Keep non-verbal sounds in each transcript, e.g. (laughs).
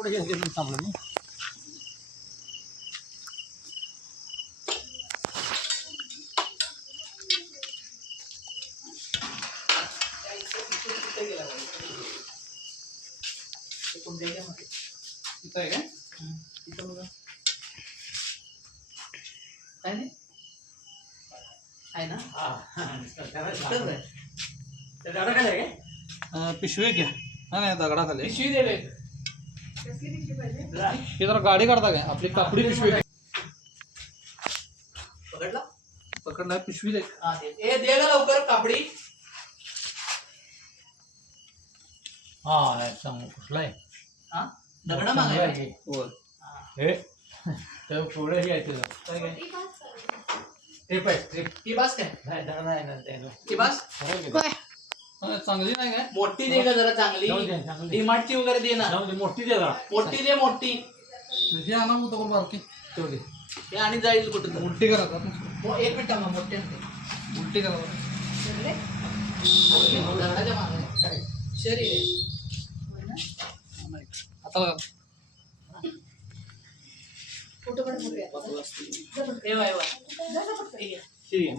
पुढे थांबलो मी इथं आहे काय काय नाही? आहे ना? अं, पिशवी घ्या. नाही नाही दगडाखाली पिशवी दिले ही जरा गाडी काढता काय? आपली कापडी पिशवी. पकडला? पकडला पिशवी दे हा ए दे लवकर कापडी. हा सांग कुठला आहे? हा? दगड मागाय वर हे तर पुढे हे? आहे तुझं ट्रिप आहे ट्रिप ती. बास काय? नाही दगड नाही ना ते ती बास? चांगली नाही काय मोठी दे का जरा चांगली जाऊ दे, चांगली. डिमार्टची वगैरे दे ना जाऊ दे, मोठी दे जरा मोठी दे मोठी आणा होतं कोण बारकी तेवढी हे आणि जाईल कुठं उलटी करा का? मो- एक मिनिट थांबा मोठी आणते. उलटी करा बरं. दगडाच्या मागे शरीर आहे. नाही. आता बघा. A Y Y. ठीक आहे.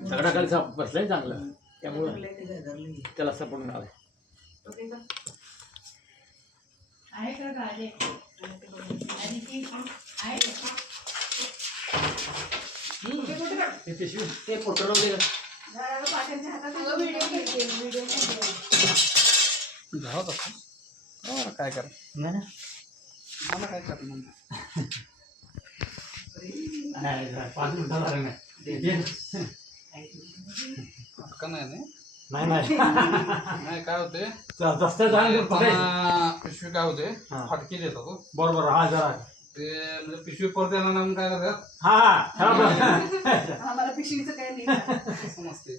दगडाखाली साप बसलाय चांगलं. त्यामुळे त्याला सपोर्ट आहे. का? आणि ती आहे ते पिशवी. ते फोटो झालं तसं बरं, काय करा? नाही ना मला काय नाही, नाही, पाच मिनिटं झालं नाही (laughs) का नाही नाही? नाही नाही. नाही काय होते जास्त झालं पिशवी काय होते. फाटकी देतात हो. बरोबर हा जरा. ते म्हणजे पिशवी परत येणार नाही म्हणून काय करतात? हा हा आम्हाला पिशवीचं काही नाही. (laughs) समजते